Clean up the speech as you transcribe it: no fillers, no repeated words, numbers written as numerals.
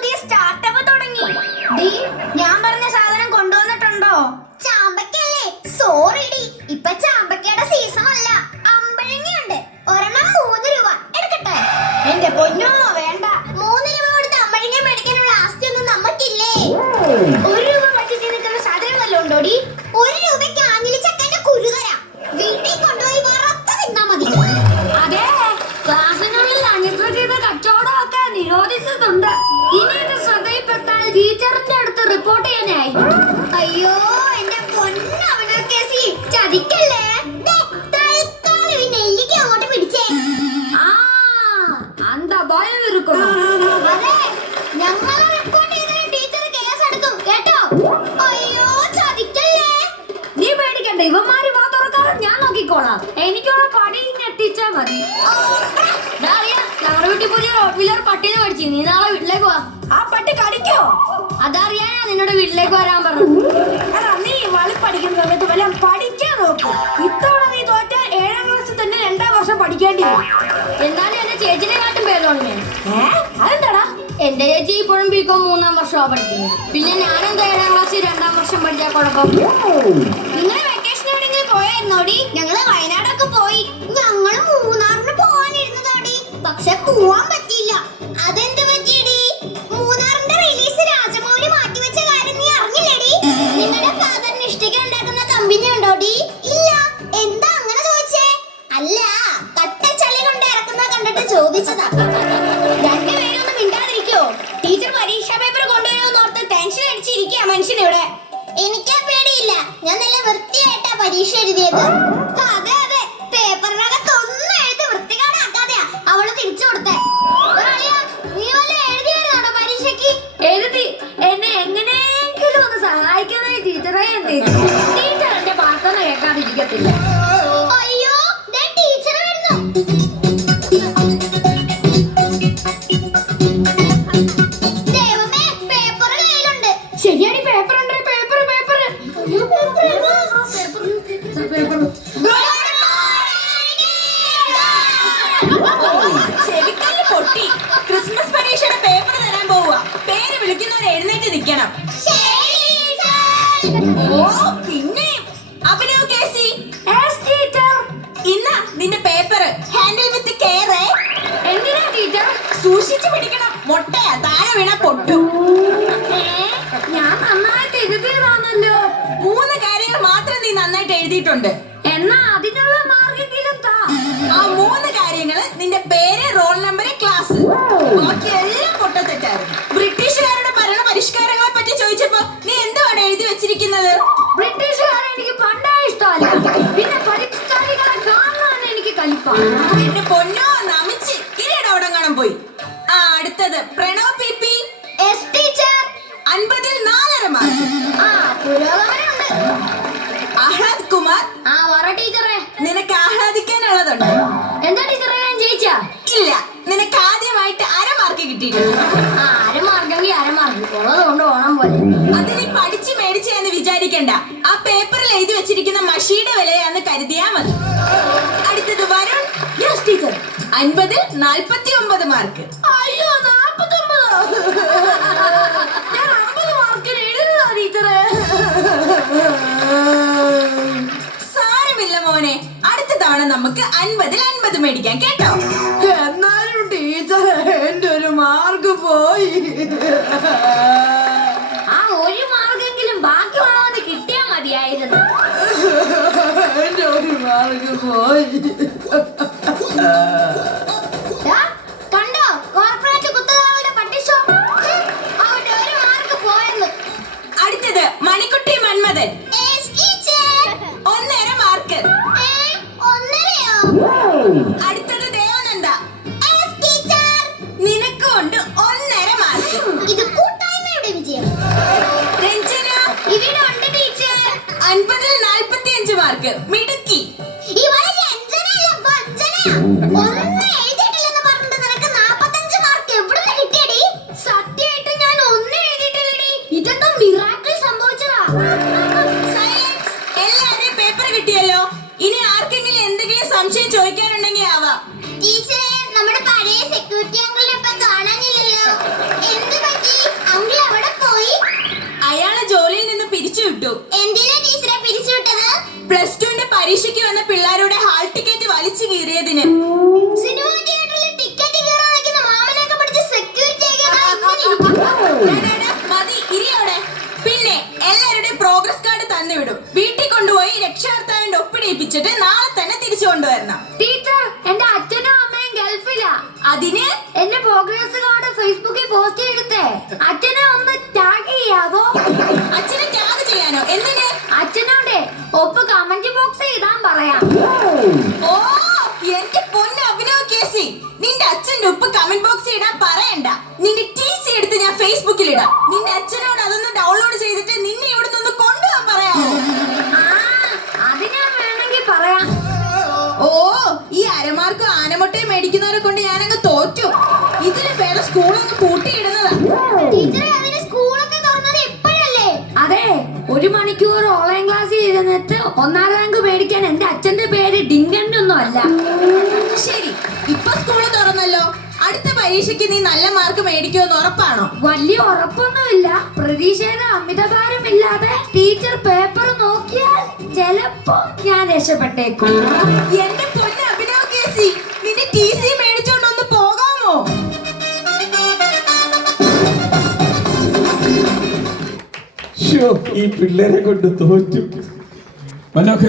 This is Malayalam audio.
പുതിയ സ്റ്റാർട്ടപ്പ് തുടങ്ങി. ഞാൻ പറഞ്ഞ സാധനം കൊണ്ടുവന്നിട്ടുണ്ടോ? ചാമ്പക്കല്ലേ? സോറി ഡി, ഇപ്പൊ ചാമ്പക്കയുടെ സീസൺ അല്ല. അമ്പഴങ്ങയുണ്ട്, ഒരെണ്ണം 3 രൂപ. എടുക്കട്ടെ? എന്റെ പൊന്നോ വേണ്ട. 3 രൂപ കൊടുത്ത് അമ്പഴങ്ങ മേടിക്കാനുള്ള ആസ്തി ഒന്നും നമുക്കില്ലേ. 1 രൂപ പറ്റിച്ച് നിൽക്കുന്ന സാധനം വല്ലതും ഉണ്ടോടി? 1 രൂപയ്ക്ക് ആഞ്ഞിലി ചക്കന്റെ കുരു തരാം. വീട്ടിൽ കൊണ്ടുപോയി വറുത്ത് തിന്നാ മതി. അതെ, ക്ലാസ്സിനുള്ളിൽ അനിശ്ചിത കച്ചവടമൊക്കെ നിരോധിച്ചിട്ടുണ്ട്. ഇനി ഇത് ശ്രദ്ധയിൽപ്പെട്ടാൽ ടീച്ചറിന്റെ അടുത്ത് റിപ്പോർട്ട് ചെയ്യാനായി. അയ്യോ എന്റെ പൊന്നവനൊക്കെ ചതിക്കല്ലേ. തൽക്കാലം ഈ നെല്ലിക്ക അങ്ങോട്ട് പിടിച്ചേ. അന്ത ഭയം ഇരിക്കണം. അതെ, ഞങ്ങളെ റിപ്പോർട്ട് ചെയ്താൽ ടീച്ചർ കേസ് എടുക്കും കേട്ടോ. അയ്യോ ചതിക്കല്ലേ. നീ പേടിക്കണ്ട, ഇവന്മാര് വാ തുറക്കാതെ ഞാൻ നോക്കിക്കോളാം. എനിക്കുള്ള പടി ഞെട്ടിച്ചാ മതി. ഞങ്ങളുടെ വീട്ടിൽ പുതിയ റോഡ് വീലർ പട്ടിനെ മേടിച്ചു. നീ നാളെ വീട്ടിലേക്ക് പോവാ. ആ പട്ടി കടിക്കോ? അതറിയാനാ നിന്നോട് വീട്ടിലേക്ക് വരാൻ പറഞ്ഞു. നീ വളി പഠിക്കുന്ന സമയത്ത് വല്ല പഠിക്കാൻ നോക്കും. ഇത്തവണ നീ തോറ്റാൽ 7ാം ക്ലാസ്സിൽ തന്നെ 2ാം വർഷം പഠിക്കേണ്ടി വരും. എന്നാലും എന്റെ ചേച്ചിനെ കാട്ടും പേരുണ്ട്. അതെന്താടാ? എന്റെ ചേച്ചി ഇപ്പോഴും ബികോം 3ാം വർഷമാ പഠിക്കുന്നത്. പിന്നെ ഞാനെന്താ 7ാം ക്ലാസ്സിൽ 2ാം വർഷം പഠിച്ചാൽ കുഴപ്പം? നിങ്ങൾ വെക്കേഷൻ എവിടെയെങ്കിലും പോയായിരുന്നോടി? ഞങ്ങള് വയനാടൊക്കെ പോയി. ഞങ്ങള് മൂന്നാറിന് പോവാനിരുന്നതാടി, പക്ഷെ പോവാൻ പറ്റിയില്ല. അതെന്ത് പറ്റിയടി? മൂന്നാറിന്റെ റിലീസ് രാജമൗലി മാറ്റിവെച്ച കാര്യം നീ അറിഞ്ഞില്ലേടി? നിങ്ങളുടെ ഫാദറിന് ഇഷ്ടിക ഉണ്ടാക്കുന്ന കമ്പനി ഉണ്ടോടി? ഇല്ല. എന്താ അങ്ങനെ ചോദിച്ചേ? അല്ല, കട്ട ചളി കൊണ്ട് ഇറക്കുന്ന കണ്ടിട്ട് ചോദിച്ചതാ. രണ്ടുപേരൊന്നും മിണ്ടാതിരിക്കോ? ടീച്ചർ പരീക്ഷാ പേപ്പർ കൊണ്ടുവരുമെന്ന് ഓർത്ത് ടെൻഷൻ അടിച്ചിരിക്കുക മനുഷ്യനിവിടെ. എനിക്കാ പേടിയില്ല, ഞാൻ നല്ല വൃത്തിയായിട്ടാ പരീക്ഷ എഴുതിയത്. അതെ അതെ, പേപ്പറിനകത്ത് ഒന്നും എഴുതി വൃത്തികേടാക്കാതെയാ അവള് തിരിച്ചു കൊടുത്തേ. നീ വല്ല എഴുതിയായിരുന്നോ പരീക്ഷയ്ക്ക്? എഴുതി. എന്നെ എങ്ങനെയെങ്കിലും ഒന്ന് സഹായിക്കണേ ടീച്ചറെ. ടീച്ചർ എന്റെ പ്രാർത്ഥന കേൾക്കാതിരിക്കത്തില്ല. അയ്യോ ടീച്ചർ വരുന്നു. ദൈവമേ, പേപ്പർ കയ്യിലുണ്ട്. ശരിയാടി, പേപ്പർ ഉണ്ട്. ചെവിക്കല്ല് പൊട്ടി. ക്രിസ്മസ് പരീക്ഷയുടെ പേപ്പർ തരാൻ പോവുക. പേര് വിളിക്കുന്നവർ എഴുന്നേറ്റ് നിൽക്കണം. ഓ പിന്നെ അഭിനവ് കേസി, ഇന്നാ നിന്റെ പേപ്പർ. Handle with care. എന്തിനാ ടീച്ചർ? സൂക്ഷിച്ചു പിടിക്കണം. മൊട്ടയാ, താഴെ വീണ പൊട്ടും. ഞാൻ നന്നായിട്ട് എഴുതിയതാണല്ലോ. 3 കാര്യങ്ങൾ മാത്രം നീ നന്നായിട്ട് എഴുതിയിട്ടുണ്ട്. എന്നാ അതിനുള്ള മാർക്കെങ്കിലും താ. ആ 3 കാര്യങ്ങള് നിന്റെ പേര്, റോൾ നമ്പർ, ക്ലാസ്. ബാക്കി എല്ലാം പൊട്ടത്തെറ്റായിരുന്നു. ബ്രിട്ടീഷുകാരുടെ ഭരണ പരിഷ്കാരങ്ങളെ പറ്റി ചോദിച്ചപ്പോ നീ എന്തുവാണ് എഴുതി വെച്ചിരിക്കുന്നത്? ബ്രിട്ടീഷുകാരെ എനിക്ക് പണ്ടേ ഇഷ്ടമല്ല. പിന്നെ പരിഷ്കാരികളെ കാണാൻ എനിക്ക് കലിപ്പാണ്. എന്റെ പൊന്നോ നമിച്ച് കിരീടം കാണാൻ പോയി. അടുത്തത് പ്രണവ് പി പി. ടീച്ചർ 50ൽ 4.5 മാർക്ക്. പുരോഗമനമുണ്ട്. ആഹ്ലാദ് കുമാർ. പറ ടീച്ചറെ. നിനക്ക് ആഹ്ലാദിക്കാനുള്ളതുണ്ട്. എന്താ ടീച്ചറെ, ഞാൻ ജയിച്ചാ? ഇല്ല, നിനക്ക് ആദ്യമായിട്ട് 1/2 മാർക്ക് കിട്ടിയിട്ടുണ്ട്. അരമാർക്കെങ്കിൽ അരമാർക്ക് ഉള്ളതുകൊണ്ട് ഓണം പോലെ. അത് നീ പഠിച്ച് മേടിച്ചെന്ന് വിചാരിക്കണ്ട. ആ പേപ്പറിൽ എഴുതി വെച്ചിരിക്കുന്ന മഷിയുടെ വിലയാന്ന് കരുതിയാ മതി. അടുത്തത് വരുൺ. Yes teacher. 50ൽ 49 മാർക്ക്. അയ്യോ 49. ഞാൻ 50 മാർക്കിന് എഴുതുക ടീച്ചറെ. സാരമില്ല മോനെ, അടുത്ത തവണ നമുക്ക് 50ൽ 50 മേടിക്കാം കേട്ടോ. എന്നാലും ടീച്ചർ എന്റെ ഒരു മാർക്ക് പോയി. ആ 1 മാർക്കെങ്കിലും ബാക്കിയുള്ളവന് കിട്ടിയാ മതിയായിരുന്നു. എന്റെ 1 മാർക്ക് പോയി. കണ്ടോ കോർപ്പറേറ്റ് കുത്തകളുടെ പട്ടിഷോ? അവന്റെ 1 മാർക്ക് പോയെന്ന്. അടുത്തത് മണിക്കുട്ടി മന്മഥൻ. 1.5 മാർക്ക്. 1.5യോ? അടുത്തത് ദേവനന്ദ. നിനക്കുണ്ട് 1.5 മാർക്ക്. ഇത് കൂട്ടായ്മയുടെ വിജയം. രഞ്ജന. ഇവിടെ ഉണ്ട് ടീച്ചർ. 50ൽ 45 മാർക്ക്. മിടുക്കി. ഇവളെ രഞ്ജനയല്ല വഞ്ചനയാ. ഒന്നും എഴുതിയിട്ടില്ലെന്ന് പറഞ്ഞിട്ട് നിനക്ക് 45 മാർക്ക് എവിടുന്ന് കിട്ടിയടി? സത്യമായിട്ട് ഞാൻ ഒന്നും എഴുതിയിട്ടില്ലടി. ഇതെന്തോ മിറാക്കിൾ സംഭവിച്ചതാ. സൈലൻസ്. എല്ലാവരെയും പേപ്പർ കിട്ടിയല്ലോ. ഇനി ആർക്കെങ്കിലും എന്തെങ്കിലും സംശയം ചോദിക്കാനുണ്ടെങ്കിൽ ആവാം. ടീച്ചറെ, നമ്മുടെ പഴയ സെക്യൂരിറ്റി അങ്കിളിനെ ഇപ്പൊ കാണാനില്ലല്ലോ. എന്ത് പറ്റി? ഒപ്പിച്ചിട്ട് നാളെ തന്നെ തിരിച്ചു കൊണ്ടുവരണം. ടീച്ചർ, എന്റെ അച്ഛനും അമ്മയും ഗൾഫിലാ. അതിന് എന്റെ പ്രോഗ്രസ് കാർഡ് ഫേസ്ബുക്കിൽ പോസ്റ്റ് ചെയ്തിട്ടേ അച്ഛനെ ഒന്ന് ടാഗ് ചെയ്യാവോ? അച്ഛനെ ടാഗ് ചെയ്യാനോ? എന്തിന്? അച്ഛനോടെ ഒപ്പ് കമന്റ് ബോക്സ് ഇടാൻ പറയാം. ഓ, എന്റെ പൊന്ന് അഭിനവ് കേസി, നിന്റെ അച്ഛന്റെ ഉപ്പ് കമന്റ് ബോക്സിൽ ഇടാൻ പറയണ്ട. നിന്റെ TC എടുത്ത് ഞാൻ ഫേസ്ബുക്കിൽ ഇടാം. നിന്റെ അച്ഛനോട് അതൊന്ന് ഡൗൺലോഡ് ചെയ്തിട്ട് നിന്നെ ഇവിടെ നിന്ന് കൊണ്ടുപോകാൻ പറയാമോ? അത് ഞാൻ വേണമെങ്കിൽ പറയാം. ഓ, ഈ അരമാർക്കും ആനമുട്ടയും മേടിക്കുന്നവരെ കൊണ്ട് ഞാനങ്ങ് തോറ്റു. ഇതിന് വേറെ സ്കൂളൊന്ന് പൂട്ടിയിടുന്നതാ. ടീച്ചറെ, അതിന് സ്കൂളൊക്കെ തുറന്നത് എപ്പോഴല്ലേ? അതെ, 1 മണിക്കൂർ ഓൺലൈൻ ക്ലാസ്സിൽ ഇരുന്നിട്ട് 1ാം റാങ്ക് മേടിക്കാൻ എന്റെ അച്ഛന്റെ പേര് ഡിങ്കന്നൊന്നും അല്ല. ശരി, ഇപ്പൊ സ്കൂള് തുറന്നല്ലോ. അടുത്ത പരീക്ഷയ്ക്ക് നീ നല്ല മാർക്ക് മേടിക്കുമെന്ന് ഉറപ്പാണോ? വലിയ ഉറപ്പൊന്നുമില്ല. പ്രതീക്ഷയുടെ അമിതഭാരമില്ലാതെ ടീച്ചർ പേപ്പർ നോക്കിയാൽ ചിലപ്പോ ഞാൻ രക്ഷപ്പെട്ടേക്കും. എന്റെ പൊന്ന് അഭിനവ് കേസി, നിന്റെ TC മേടിച്ചോണ്ടൊന്ന് പോകാമോ? ഈ പിള്ളേരെ കൊണ്ട് തോറ്റു. മനോഹർ